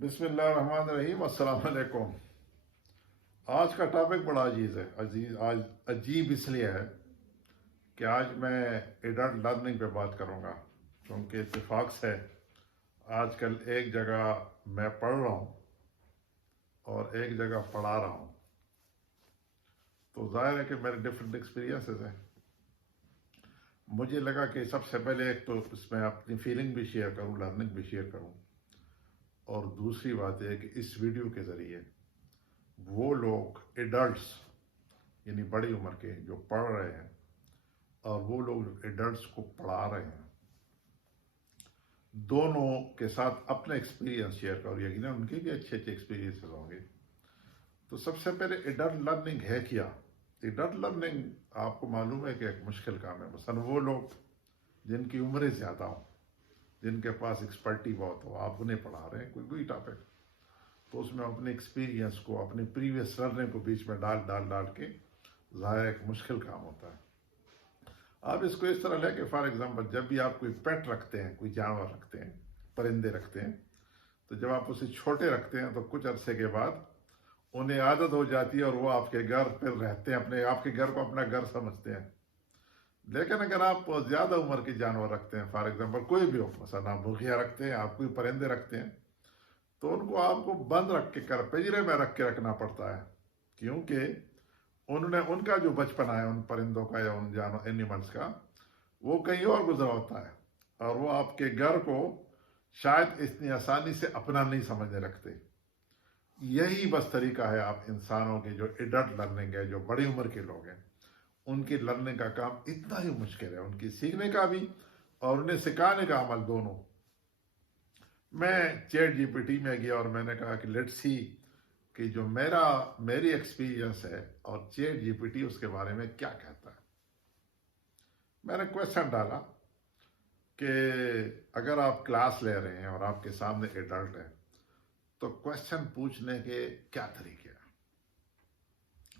بسم اللہ الرحمن الرحیم، السلام علیکم۔ آج کا ٹاپک بڑا آج عجیب اس لیے ہے کہ آج میں ایڈلٹ لرننگ پہ بات کروں گا، کیونکہ اتفاق سے آج کل ایک جگہ میں پڑھ رہا ہوں اور ایک جگہ پڑھا رہا ہوں، تو ظاہر ہے کہ میرے ڈفرینٹ ایکسپیرینسز ہیں۔ مجھے لگا کہ سب سے پہلے ایک تو اس میں اپنی فیلنگ بھی شیئر کروں، لرننگ بھی شیئر کروں، اور دوسری بات یہ کہ اس ویڈیو کے ذریعے وہ لوگ ایڈلٹس یعنی بڑی عمر کے جو پڑھ رہے ہیں اور وہ لوگ جو ایڈلٹس کو پڑھا رہے ہیں، دونوں کے ساتھ اپنے ایکسپیرینس شیئر کرو۔ یقیناً ان کے بھی اچھے ایکسپیرینس ہوں گے۔ تو سب سے پہلے ایڈلٹ لرننگ ہے کیا؟ ایڈلٹ لرننگ آپ کو معلوم ہے کہ ایک مشکل کام ہے۔ مثلا وہ لوگ جن کی عمریں زیادہ ہوں، جن کے پاس ایکسپرٹی بہت ہو، آپ انہیں پڑھا رہے ہیں کوئی ٹاپک، تو اس میں اپنے ایکسپیرینس کو، اپنی پریویس لرننگ کو بیچ میں ڈال کے ظاہر ایک مشکل کام ہوتا ہے۔ آپ اس کو اس طرح لیں کہ فار ایگزامپل جب بھی آپ کوئی پیٹ رکھتے ہیں، کوئی جانور رکھتے ہیں، پرندے رکھتے ہیں، تو جب آپ اسے چھوٹے رکھتے ہیں تو کچھ عرصے کے بعد انہیں عادت ہو جاتی ہے اور وہ آپ کے گھر پہ رہتے ہیں، آپ کے گھر کو اپنا گھر سمجھتے ہیں۔ لیکن اگر آپ زیادہ عمر کے جانور رکھتے ہیں، فار ایگزامپل کوئی بھی ہو، مثلا آپ مرغیاں رکھتے ہیں، آپ کوئی پرندے رکھتے ہیں، تو ان کو آپ کو بند رکھ کے پنجرے میں رکھ کے رکھنا پڑتا ہے، کیونکہ ان کا جو بچپنا ہے ان پرندوں کا یا ان اینیملز کا، وہ کہیں اور گزرا ہوتا ہے، اور وہ آپ کے گھر کو شاید اتنی آسانی سے اپنا نہیں سمجھنے لگتے۔ یہی بس طریقہ ہے آپ انسانوں کے جو ایڈلٹ لرننگ ہے، جو بڑی عمر کے لوگ ہیں، ان کی لرننگ کا کام اتنا ہی مشکل ہے، ان کی سیکھنے کا بھی اور انہیں سکھانے کا عمل دونوں۔ میں چیٹ جی پی ٹی میں گیا اور میں نے کہا کہ لیٹس سی کہ جو میری ایکسپیرینس ہے اور چیٹ جی پی ٹی اس کے بارے میں کیا کہتا ہے۔ میں نے کویسچن ڈالا کہ اگر آپ کلاس لے رہے ہیں اور آپ کے سامنے ایڈلٹ ہے تو کویسچن پوچھنے کے کیا طریقے ہیں؟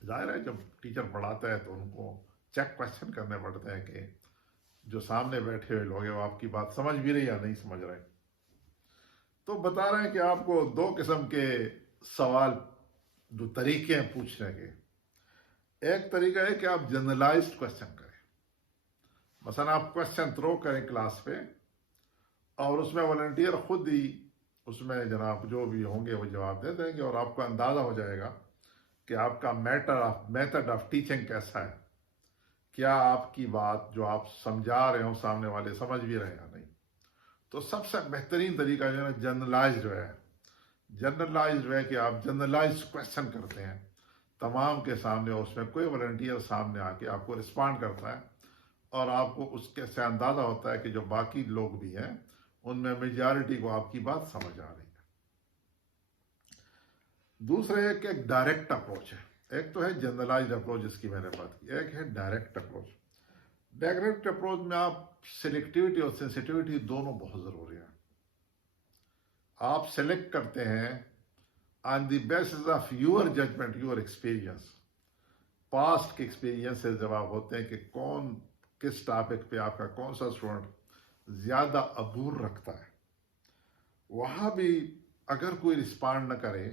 ظاہر ہے جب ٹیچر پڑھاتا ہے تو ان کو چیک کویسچن کرنے پڑتے ہیں کہ جو سامنے بیٹھے ہوئے لوگ ہیں وہ آپ کی بات سمجھ بھی رہے یا نہیں سمجھ رہے۔ تو بتا رہے ہیں کہ آپ کو دو قسم کے سوال، جو طریقے ہیں پوچھنے کے۔ ایک طریقہ ہے کہ آپ جنرلائزڈ کویسچن کریں، مثلا آپ کویسچن تھرو کریں کلاس پہ اور اس میں والنٹیئر خود ہی اس میں جناب جو بھی ہوں گے وہ جواب دے دیں گے، اور آپ کو اندازہ ہو جائے گا کہ آپ کا میتھڈ آف ٹیچنگ کیسا ہے، کیا آپ کی بات جو آپ سمجھا رہے ہوں سامنے والے سمجھ بھی رہے ہیں یا نہیں۔ تو سب سے بہترین طریقہ جو ہے جنرلائزڈ ہے کہ آپ جنرلائزڈ کویسچن کرتے ہیں تمام کے سامنے، اس میں کوئی والنٹیئر سامنے آ کے آپ کو رسپانڈ کرتا ہے اور آپ کو اس کے سے اندازہ ہوتا ہے کہ جو باقی لوگ بھی ہیں ان میں میجارٹی کو آپ کی بات سمجھ آ رہی ہے۔ دوسرے ایک ڈائریکٹ اپروچ ہے، ایک تو ہے جنرلائزڈ اپروچ جس کی میں نے بات کی، ایک ہے ڈائریکٹ اپروچ۔ ڈائریکٹ اپروچ میں آپ سلیکٹیوٹی اور سینسٹیوٹی دونوں بہت ضروری ہیں۔ آپ سلیکٹ کرتے ہیں on the basis of your judgement, your experience, past کے ایکسپیرینس سے جب آپ ہوتے ہیں کہ کون کس ٹاپک پہ آپ کا کون سا اسٹوڈنٹ زیادہ عبور رکھتا ہے، وہاں بھی اگر کوئی رسپانڈ نہ کرے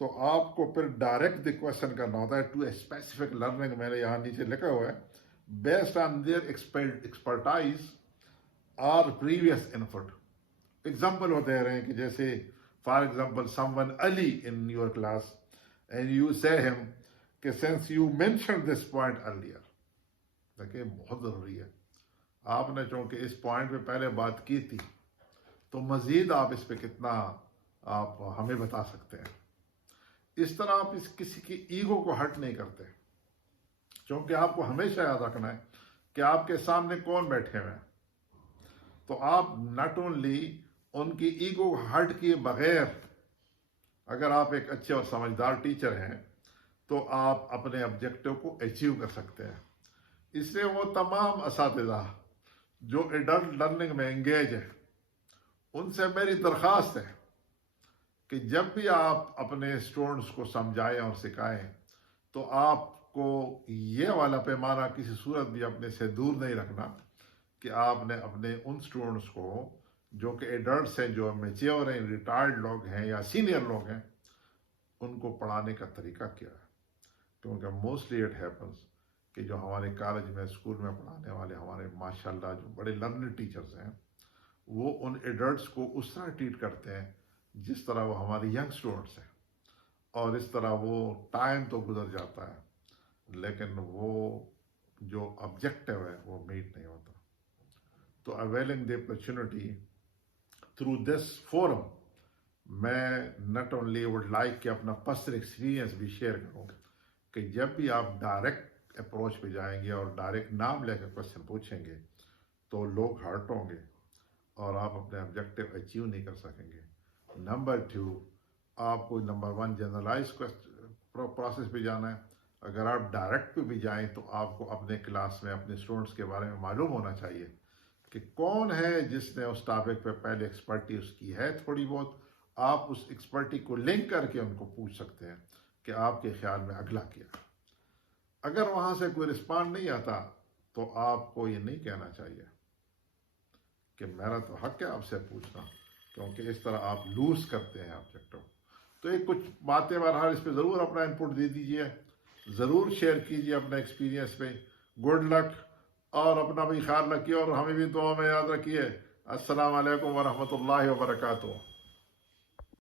تو آپ کو پھر ڈائریکٹ دی کویسچن کرنا ہوتا ہے ٹو اے اسپیسیفک لرننگ۔ میں نے یہاں نیچے لکھا ہوا ہے بیسڈ آن دیئر ایکسپرٹائز اور پریویس انپٹ۔ ایگزامپل وہ دے رہے ہیں کہ جیسے for example some one Ali in your class and you سے ہم کہ since you mention this point earlier, دیکھیں بہت ضروری ہے، آپ نے چونکہ اس پوائنٹ پہ پہلے بات کی تھی تو مزید آپ اس پہ کتنا آپ ہمیں بتا سکتے ہیں۔ اس طرح آپ کسی کی ایگو کو ہرٹ نہیں کرتے، چونکہ آپ کو ہمیشہ یاد رکھنا ہے کہ آپ کے سامنے کون بیٹھے ہوئے ہیں، تو آپ ناٹ اونلی ان کی ایگو ہرٹ کیے بغیر اگر آپ ایک اچھے اور سمجھدار ٹیچر ہیں تو آپ اپنے آبجیکٹو کو اچیو کر سکتے ہیں۔ اس لیے وہ تمام اساتذہ جو ایڈلٹ لرننگ میں انگیج ہیں ان سے میری درخواست ہے کہ جب بھی آپ اپنے اسٹوڈنٹس کو سمجھائیں اور سکھائیں تو آپ کو یہ والا پیمانہ کسی صورت بھی اپنے سے دور نہیں رکھنا کہ آپ نے اپنے ان اسٹوڈنٹس کو جو کہ ایڈلٹس ہیں، جو میچیور ہیں، ریٹائرڈ لوگ ہیں یا سینئر لوگ ہیں، ان کو پڑھانے کا طریقہ کیا ہے. کیونکہ موسٹلی اٹ ہیپنس کہ جو ہمارے کالج میں، اسکول میں پڑھانے والے ہمارے ماشاءاللہ جو بڑے لرنڈ ٹیچرز ہیں، وہ ان ایڈلٹس کو اس طرح ٹریٹ کرتے ہیں جس طرح وہ ہمارے ینگ اسٹوڈنٹس ہیں، اور اس طرح وہ ٹائم تو گزر جاتا ہے لیکن وہ جو آبجیکٹو ہے وہ میٹ نہیں ہوتا. تو availing the opportunity through this forum, میں ناٹ اونلی وڈ لائک کہ اپنا پرسنل ایکسپیرینس بھی شیئر کروں کہ جب بھی آپ ڈائریکٹ اپروچ پہ جائیں گے اور ڈائریکٹ نام لے کر کوشچن پوچھیں گے تو لوگ ہرٹ ہوں گے اور آپ اپنے آبجیکٹو اچیو نہیں کر سکیں گے. نمبر 2، آپ کو نمبر 1 جنرلائز پروسیس پہ جانا ہے. اگر آپ ڈائریکٹ پہ بھی جائیں تو آپ کو اپنے کلاس میں اپنے اسٹوڈنٹس کے بارے میں معلوم ہونا چاہیے کہ کون ہے جس نے اس ٹاپک پہ پہلے ایکسپرٹی اس کی ہے تھوڑی بہت. آپ اس ایکسپرٹی کو لنک کر کے ان کو پوچھ سکتے ہیں کہ آپ کے خیال میں اگلا کیا. اگر وہاں سے کوئی رسپانڈ نہیں آتا تو آپ کو یہ نہیں کہنا چاہیے کہ میرا تو حق ہے آپ سے پوچھنا، کیونکہ اس طرح آپ لوز کرتے ہیں آبجیکٹو. تو ایک کچھ باتیں بہرحال اس پہ ضرور اپنا انپٹ دے دیجیے، ضرور شیئر کیجیے اپنا ایکسپیرینس پہ. گڈ لک، اور اپنا بھی خیال رکھیے اور ہمیں بھی دعا میں یاد رکھیے. السلام علیکم ورحمۃ اللہ وبرکاتہ.